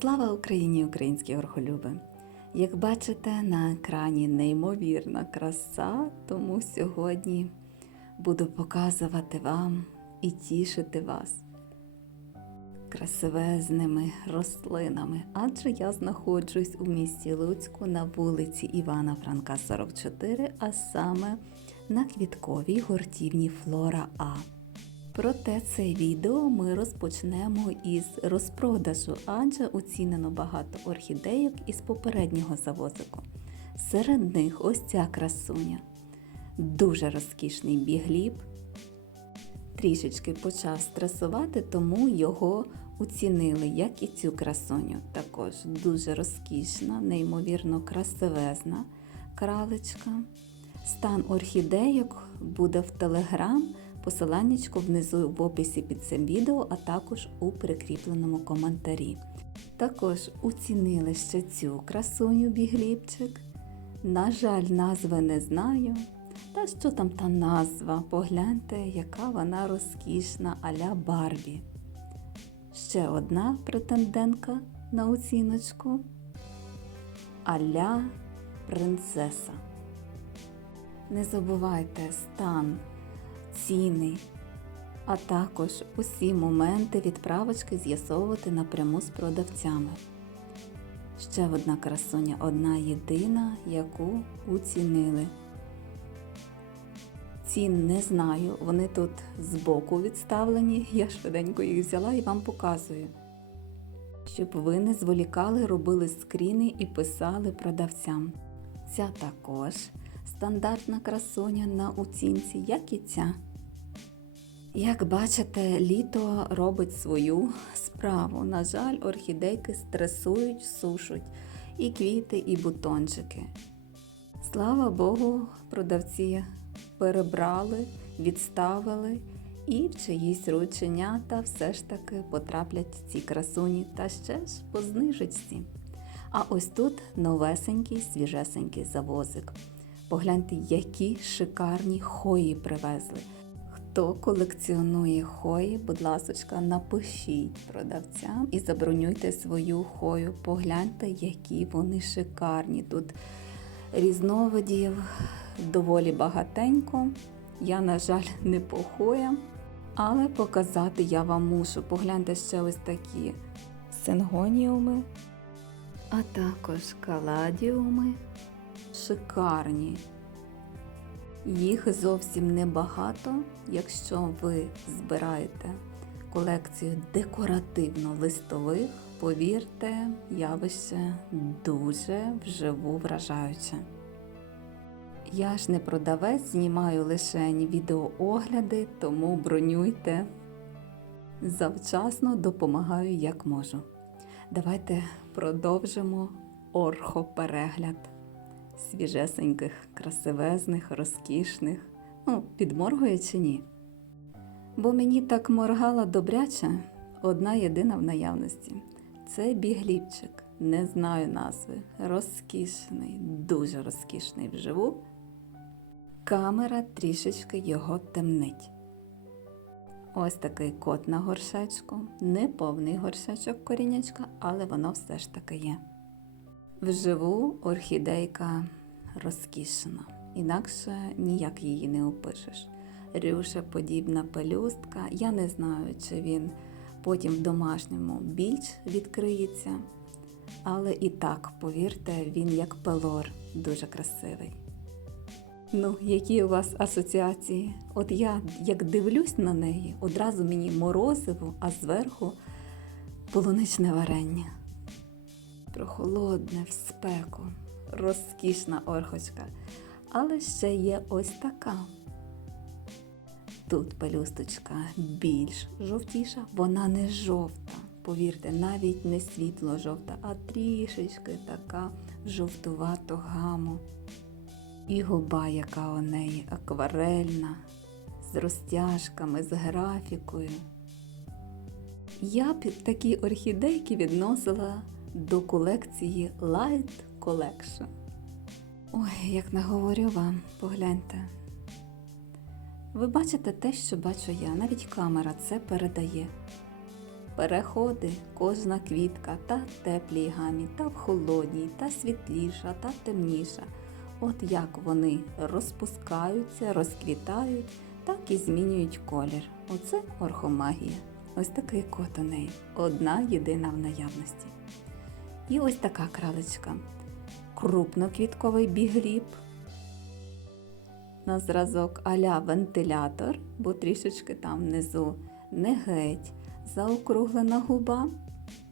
Слава Україні, українські орхолюби! Як бачите, на екрані неймовірна краса, тому сьогодні буду показувати вам і тішити вас красивезними рослинами, адже я знаходжусь у місті Луцьку на вулиці Івана Франка, 44, а саме на квітковій гуртівні Флора А. Проте це відео ми розпочнемо із розпродажу, адже оцінено багато орхідейок із попереднього завозику. Серед них ось ця красуня. Дуже розкішний бігліб. Трішечки почав стресувати, тому його оцінили, як і цю красуню. Також дуже розкішна, неймовірно красивезна кралечка. Стан орхідейок буде в телеграм. Посиланнячко внизу в описі під цим відео, а також у прикріпленому коментарі. Також оцінили ще цю красуню бігліпчик. На жаль, назви не знаю. Та що там та назва? Погляньте, яка вона розкішна аля Барбі. Ще одна претендентка на оціночку аля принцеса. Не забувайте стан ціни, а також усі моменти відправочки з'ясовувати напряму з продавцями. Ще одна красуня, одна єдина, яку оцінили. Цін не знаю, вони тут збоку відставлені, я швиденько їх взяла і вам показую. Щоб ви не зволікали, робили скріни і писали продавцям. Ця також стандартна красуня на оцінці, як і ця. Як бачите, літо робить свою справу. На жаль, орхідейки стресують, сушуть і квіти, і бутончики. Слава Богу, продавці перебрали, відставили і в чиїсь рученята все ж таки потраплять ці красуні та ще ж по знижечці. А ось тут новесенький, свіжесенький завозик. Погляньте, які шикарні хої привезли. Хто колекціонує хої, будь ласочка, напишіть продавцям і забронюйте свою хою. Погляньте, які вони шикарні. Тут різновидів доволі багатенько. Я, на жаль, не по хоям, але показати я вам мушу. Погляньте ще ось такі сингоніуми, а також каладіуми. Шикарні. Їх зовсім небагато, якщо ви збираєте колекцію декоративно-листових, повірте, явище дуже вживу вражаюче. Я ж не продавець, знімаю лише відеоогляди, тому бронюйте. Завчасно допомагаю як можу. Давайте продовжимо орхоперегляд свіжесеньких, красивезних, розкішних. Ну, підморгує чи ні? Бо мені так моргала добряча одна єдина в наявності. Це бігліпчик, не знаю назви. Розкішний, дуже розкішний вживу. Камера трішечки його темнить. Ось такий кот на горшечку, не повний горшечок корінячка, але воно все ж таки є. Вживу орхідейка розкішена, інакше ніяк її не опишеш. Рюша подібна пелюстка. Я не знаю, чи він потім в домашньому більш відкриється. Але і так, повірте, він як пелор, дуже красивий. Ну, які у вас асоціації? От я як дивлюсь на неї, одразу мені морозиво, а зверху полуничне варення прохолодне в спеку, розкішна орхочка. Але ще є ось така. Тут пелюсточка більш жовтіша, вона не жовта. Повірте, навіть не світло жовта, а трішечки така жовтувато гаму. І губа, яка у неї акварельна, з розтяжками, з графікою. Я б такі орхідейки відносила до колекції Light Collection. Ой, як наговорю вам, погляньте. Ви бачите те, що бачу я, навіть камера це передає. переходи, кожна квітка та в теплій гамі, та в холодній, та світліша, та темніша. От як вони розпускаються, розквітають, так і змінюють колір. Оце орхомагія. Ось такий кот у неї. Одна єдина в наявності. І ось така кралечка. Крупноквітковий бігліб. На зразок аля вентилятор, бо трішечки там внизу не геть заокруглена губа,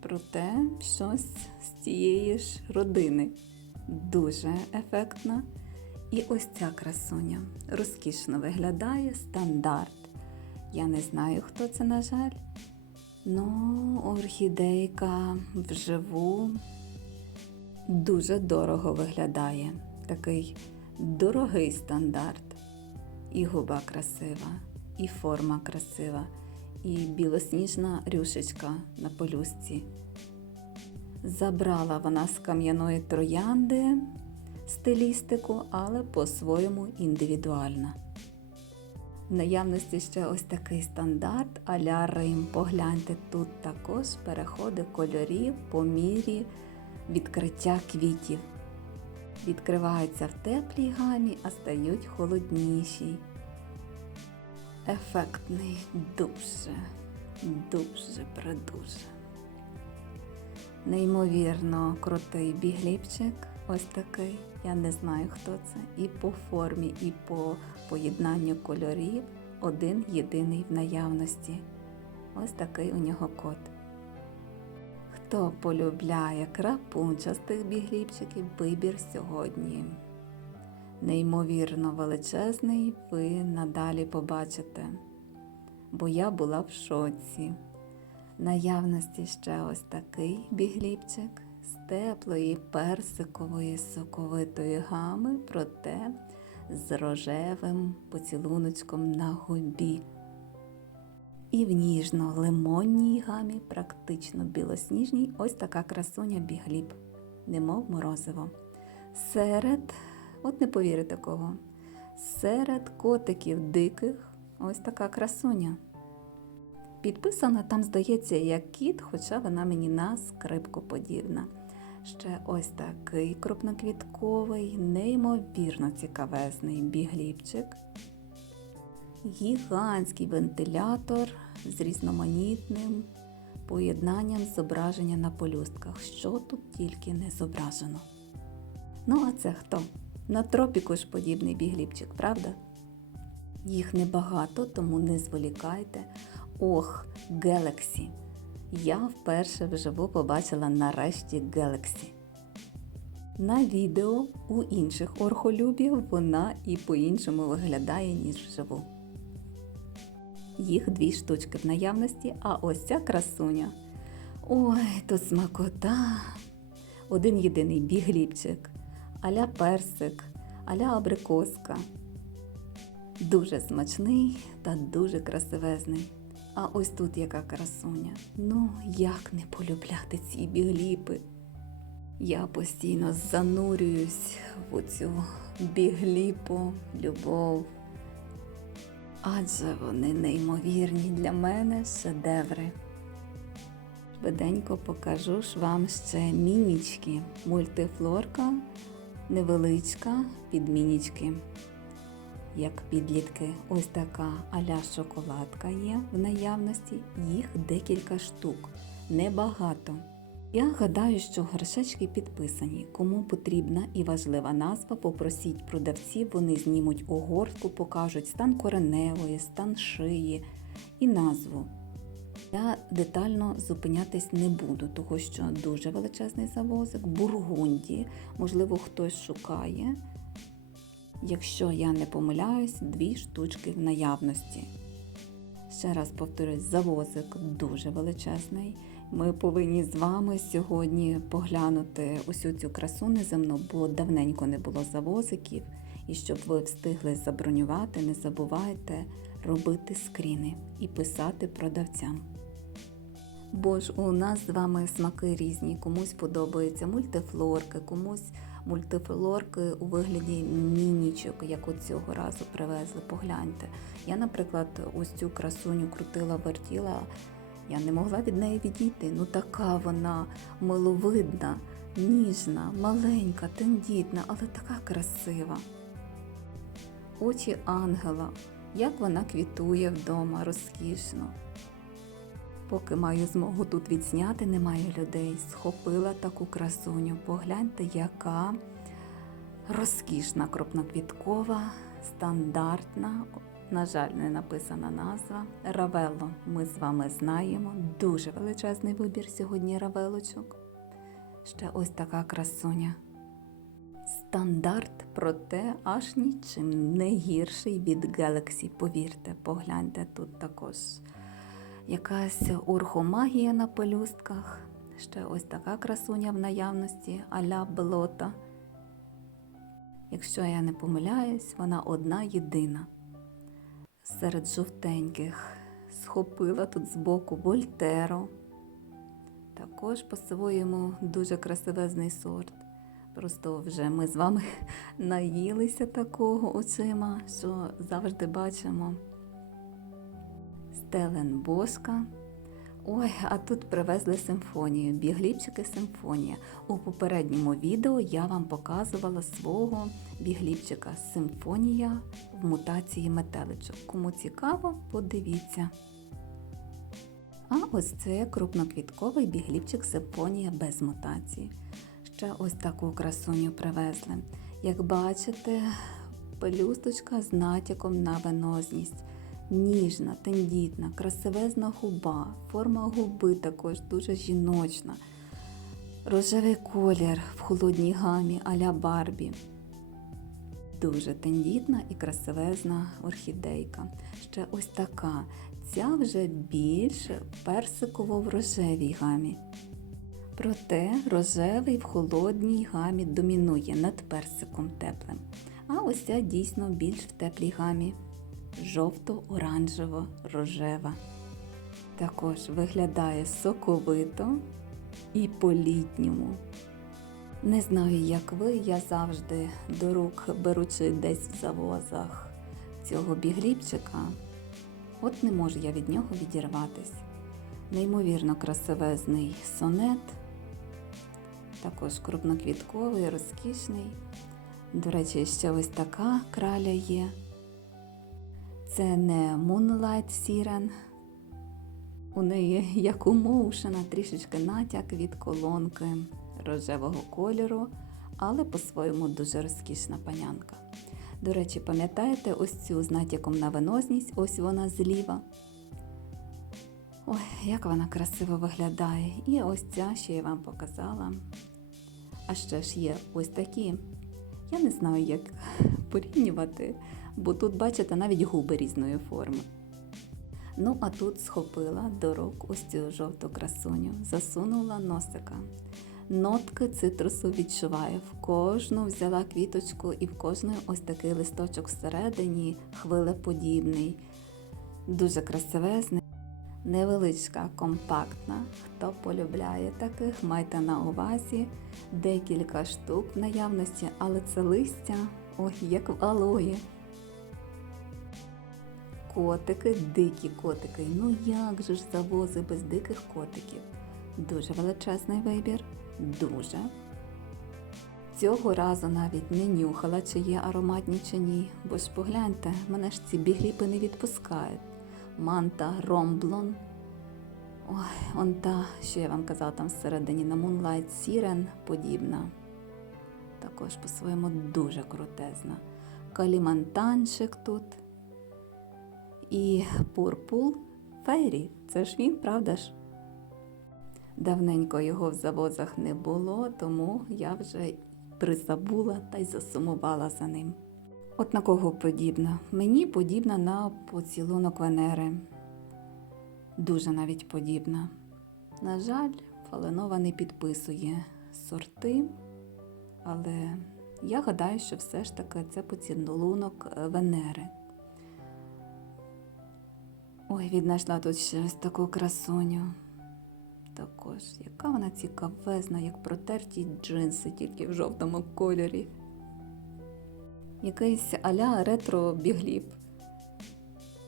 проте щось з цієї ж родини. Дуже ефектна. І ось ця красуня розкішно виглядає стандарт. Я не знаю, хто це, на жаль. Ну, орхідейка вживу дуже дорого виглядає. Такий дорогий стандарт. І губа красива, і форма красива, і білосніжна рюшечка на полюсці. Забрала вона з кам'яної троянди стилістику, але по-своєму індивідуальна. В наявності ще ось такий стандарт а-ля Рим. Погляньте, тут також переходи кольорів по мірі відкриття квітів. Відкриваються в теплій гамі, а стають холодніші. Ефектний дуже, дуже придуже. Неймовірно крутий бігліпчик. Ось такий. Я не знаю, хто це. І по формі, і по поєднанню кольорів один єдиний в наявності. Ось такий у нього кот. Хто полюбляє крапунчастих бігліпчиків, вибір сьогодні. Неймовірно величезний, ви надалі побачите. Бо я була в шоці. Наявності ще ось такий бігліпчик теплої персикової соковитої гами, проте з рожевим поцілуночком на губі. І в ніжно-лимонній гамі, практично білосніжній, ось така красуня бігліб, немов морозиво. Серед, от не повірите кого, серед котиків диких ось така красуня. Підписана там, здається, як кіт, хоча вона мені на скрипку подібна. Ще ось такий крупноквітковий, неймовірно цікавезний бігліпчик. Гігантський вентилятор з різноманітним поєднанням зображення на полюстках, що тут тільки не зображено. Ну, а це хто? На тропіку ж подібний бігліпчик, правда? Їх небагато, тому не зволікайте. Ох, Galaxy! Я вперше вживу побачила нарешті Galaxy. На відео у інших орхолюбів вона і по-іншому виглядає, ніж вживу. Їх дві штучки в наявності, а ось ця красуня. Ой, тут смакота. Один єдиний бігліпчик, аля персик, аля абрикоска. Дуже смачний та дуже красивезний. А ось тут яка красуня. Ну, як не полюбляти ці бігліпи. Я постійно занурююсь в оцю бігліпу, любов. Адже вони неймовірні для мене шедеври. Швиденько покажу ж вам ще мінічки. Мультифлорка невеличка під мінічки як підлітки. Ось така аля шоколадка є в наявності, їх декілька штук, небагато. Я гадаю, що горшечки підписані. Кому потрібна і важлива назва, попросіть продавців, вони знімуть огортку, покажуть стан кореневої, стан шиї і назву. Я детально зупинятись не буду, тому що дуже величезний завозик, бургунді, можливо, хтось шукає. Якщо я не помиляюсь, дві штучки в наявності. Ще раз повторюсь, завозик дуже величезний. Ми повинні з вами сьогодні поглянути усю цю красу неземну, бо давненько не було завозиків. І щоб ви встигли забронювати, не забувайте робити скріни і писати продавцям. Бо ж у нас з вами смаки різні, комусь подобаються мультифлорки, комусь мультифлорки у вигляді мінічок, як от цього разу привезли. Погляньте. Я, наприклад, ось цю красуню крутила, вертіла Я не могла від неї відійти. Ну така вона миловидна, ніжна, маленька, тендітна, але така красива. Очі ангела, як вона квітує вдома розкішно. Поки маю змогу тут відзняти, немає людей. Схопила таку красуню. Погляньте, яка розкішна крупноквіткова, стандартна. На жаль, не написана назва. Равело ми з вами знаємо. Дуже величезний вибір сьогодні равелочок. Ще ось така красуня. Стандарт, проте аж нічим не гірший від Galaxy, повірте, погляньте тут також якась урхомагія на пелюстках. Ще ось така красуня в наявності аля белота. Якщо я не помиляюсь, вона одна єдина. Серед жовтеньких схопила тут збоку Вольтеро. Також по-своєму дуже красивезний сорт. Просто вже ми з вами наїлися такого очима, що завжди бачимо Стеленбоска. Ой, а тут привезли симфонію, бігліпчики симфонія. У попередньому відео я вам показувала свого бігліпчика Симфонія в мутації метеличок. Кому цікаво, подивіться. А ось це крупноквітковий бігліпчик Симфонія без мутації. Ще ось таку красуню привезли. Як бачите, пелюсточка з натяком на венозність. Ніжна, тендітна, красивезна губа, форма губи також дуже жіночна. Рожевий колір в холодній гамі а-ля Барбі. Дуже тендітна і красивезна орхідейка. Ще ось така. Ця вже більш персиково в рожевій гамі. Проте рожевий в холодній гамі домінує над персиком теплим. А ось ця дійсно більш в теплій гамі жовто-оранжево-рожева. Також виглядає соковито і по-літньому. Не знаю, як ви, я завжди до рук беручи десь в завозах цього бігліпчика, от не можу я від нього відірватись. Неймовірно красивезний сонет, також крупноквітковий, розкішний. До речі, ще ось така краля є. Це не Moonlight Siren. У неї, як у Моушена, трішечки натяк від колонки рожевого кольору, але по-своєму дуже розкішна панянка. До речі, пам'ятаєте ось цю з натяком на венозність, ось вона зліва. Ой, як вона красиво виглядає. І ось ця, що я вам показала. А ще ж є ось такі. Я не знаю, як порівнювати, бо тут, бачите, навіть губи різної форми. Ну, а тут схопила до рук ось цю жовту красуню, засунула носика. Нотки цитрусу відчуваю. В кожну взяла квіточку і в кожної ось такий листочок всередині, хвилеподібний, дуже красивезний. Невеличка, компактна. Хто полюбляє таких, майте на увазі декілька штук в наявності, але це листя, ой, як в алої. Котики, дикі котики. Ну як же ж завози без диких котиків? Дуже величезний вибір, дуже. Цього разу навіть не нюхала, чи є ароматні чи ні, бо ж погляньте, мене ж ці бігліпи не відпускають. Манта Ромблон. Ой, он та, що я вам казала там всередині на Moonlight Siren подібна. Також по-своєму дуже крутезна. Калімантанчик тут. І Пурпул Фейрі. Це ж він, правда ж? Давненько його в завозах не було, тому я вже призабула та й засумувала за ним. От на кого подібна? Мені подібна на поцілунок Венери. Дуже навіть подібна. На жаль, Фаленова не підписує сорти, але я гадаю, що все ж таки це поцілунок Венери. Ой, віднайшла тут ще ось таку красуню. Також, яка вона цікавезна, як протерті джинси, тільки в жовтому кольорі. Якийсь аля ретро бігліп.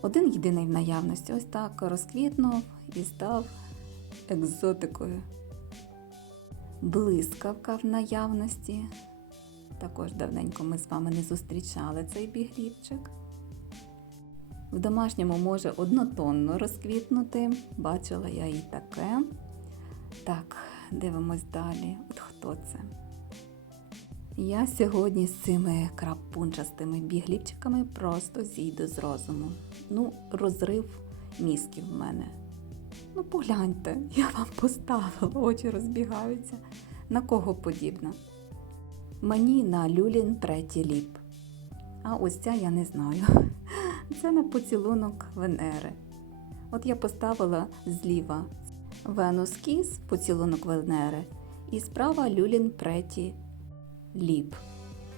Один єдиний в наявності. Ось так розквітнув і став екзотикою. Блискавка в наявності. Також давненько ми з вами не зустрічали цей бігліпчик. В домашньому може однотонно розквітнути. Бачила я і таке. Так, дивимось далі. От хто це? Я сьогодні з цими крапунчастими бігліпчиками просто зійду з розуму. Ну, розрив мізків в мене. Ну, погляньте, я вам поставила, очі розбігаються. На кого подібна? Мені на Люлін третій ліп. А ось ця я не знаю. Це на поцілунок Венери. От я поставила зліва Венус Кіс, поцілунок Венери, і справа Люлін Преті Ліп.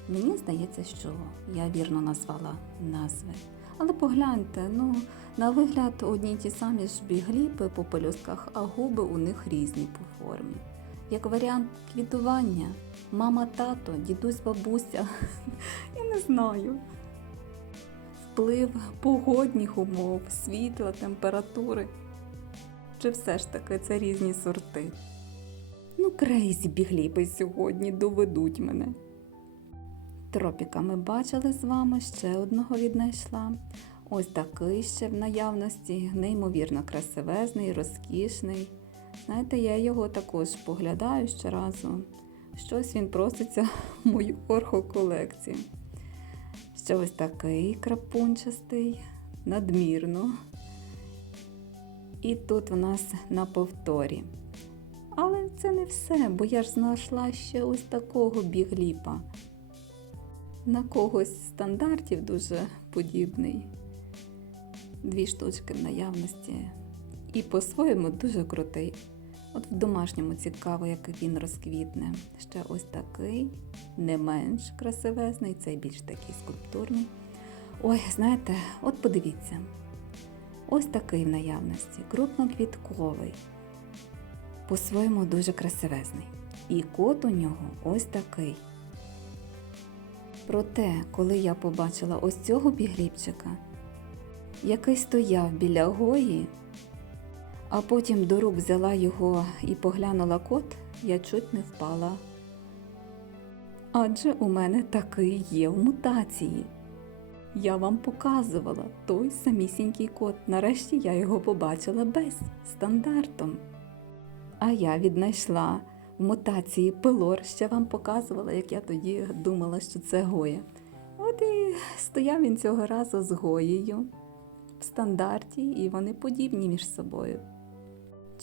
Мені здається, що я вірно назвала назви. Але погляньте, ну, на вигляд одні ті самі ж бігліпи по пелюстках, а губи у них різні по формі. Як варіант квітування, мама, тато, дідусь, бабуся. Я не знаю. Вплив погодних умов, світла, температури. Чи все ж таки це різні сорти? Ну, крейзі бігліпи сьогодні доведуть мене. Тропіка ми бачили з вами, ще одного віднайшла. Ось такий ще в наявності, неймовірно красивезний, розкішний. Знаєте, я його також поглядаю щоразу. Щось він проситься в мою орхоколекцію. Ще ось такий крапунчастий, надмірно. І тут у нас на повторі. Але це не все, бо я ж знайшла ще ось такого бігліпа. На когось стандартів дуже подібний. Дві штучки в наявності. І по-своєму дуже крутий. От в домашньому цікаво, як він розквітне. Ще ось такий, не менш красивезний, цей більш такий скульптурний. Ой, знаєте, от подивіться. Ось такий в наявності, крупноквітковий, по-своєму дуже красивезний. І кот у нього ось такий. Проте, коли я побачила ось цього бігліпчика, який стояв біля гої, а потім до рук взяла його і поглянула кот, я чуть не впала. Адже у мене такий є в мутації. Я вам показувала той самісінький кот. Нарешті я його побачила без стандартом. А я віднайшла в мутації пилор, ще вам показувала, як я тоді думала, що це Гоя. От і стояв він цього разу з Гоєю в стандарті, і вони подібні між собою.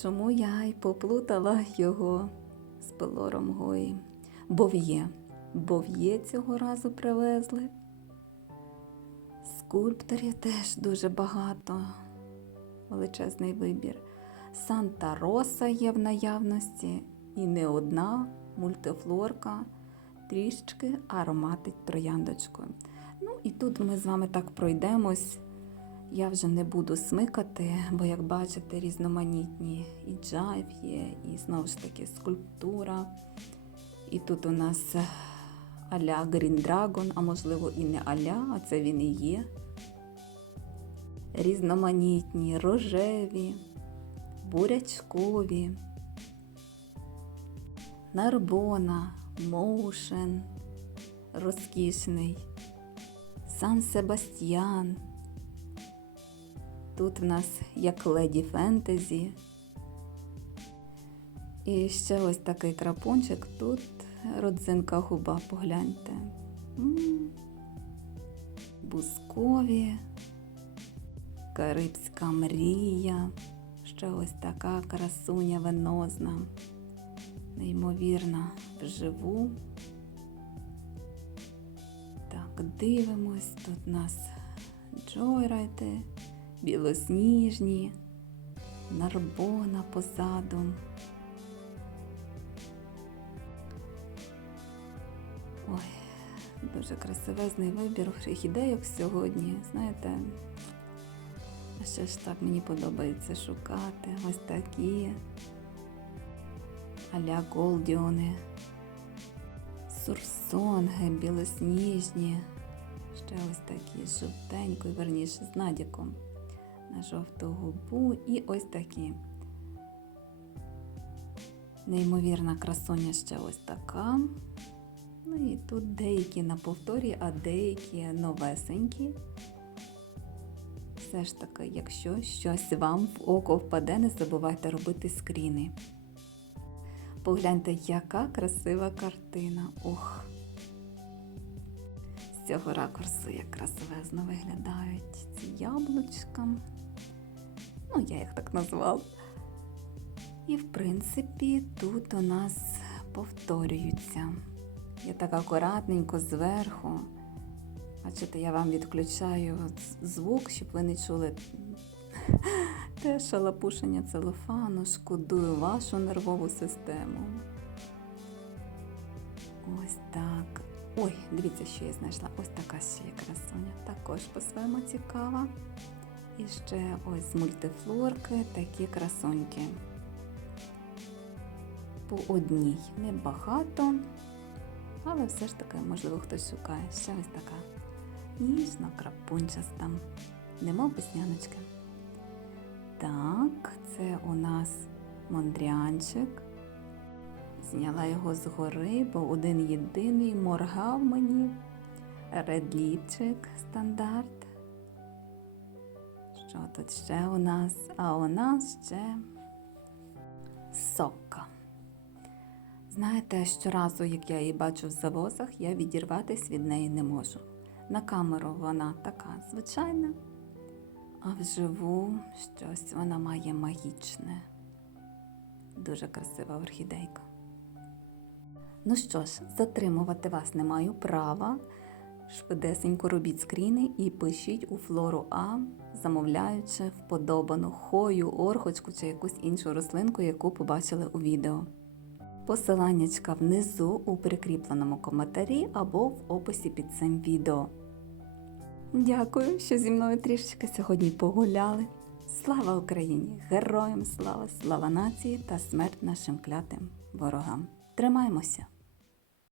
Чому я й поплутала його з пилором Гої? Бов'є. Бов'є цього разу привезли. Скульпторів теж дуже багато, величезний вибір. Санта Роса є в наявності і не одна мультифлорка, трішечки ароматить трояндочкою. Ну і тут ми з вами так пройдемось. Я вже не буду смикати, бо, як бачите, різноманітні і джайв є, і знову ж таки скульптура. І тут у нас аля Green Dragon, а можливо і не аля, а це він і є. Різноманітні, рожеві, бурячкові, нарбона, моушен, розкішний, Сан Себастьян. Тут в нас як леді фентезі. І ще ось такий крапончик. Тут родзинка губа, погляньте. М-м. Бускові, Карибська мрія. Ще ось така красуня венозна, неймовірна вживу. Так, дивимось, тут у нас джойрайти, білосніжні, нарбона позаду. Ой, дуже красивезний вибір орхідейок сьогодні. Знаєте, ще ж так мені подобається шукати ось такі аля голдіони, сурсонги білосніжні, ще ось такі з жовтенькою, верніше з надіком. На жовту губу і ось такі. Неймовірна красуня ще ось така. Ну і тут деякі на повторі, а деякі новесенькі. Все ж таки, якщо щось вам в око впаде, не забувайте робити скріни. Погляньте, яка красива картина. Ох! З цього ракурсу як красивезно виглядають ці яблучка. Ну, я їх так назвала. І, в принципі, тут у нас повторюються. Я так акуратненько зверху. Бачите, я вам відключаю звук, щоб ви не чули те шалапушення целофану, шкодую вашу нервову систему. Ось так. Ой, дивіться, що я знайшла. Ось така ще є красуня. Також по-своєму цікава. І ще ось з мультифлорки такі красуньки. По одній небагато, але все ж таки, можливо, хтось шукає. Ще ось така ніжно крапунчаста. Немов весняночки. Так, це у нас мондрянчик. Зняла його згори, бо один єдиний моргав мені. Редліпчик стандарт. Що тут ще у нас? А у нас ще сокка. Знаєте, щоразу, як я її бачу в завозах, я відірватися від неї не можу. На камеру вона така звичайна, а вживу щось вона має магічне. Дуже красива орхідейка. Ну що ж, затримувати вас не маю права. Швидесенько робіть скріни і пишіть у флору А, замовляючи вподобану хою, орхочку чи якусь іншу рослинку, яку побачили у відео. Посиланнячка внизу у прикріпленому коментарі або в описі під цим відео. Дякую, що зі мною трішечки сьогодні погуляли. Слава Україні! Героям слава, слава нації та смерть нашим клятим ворогам! Тримаймося!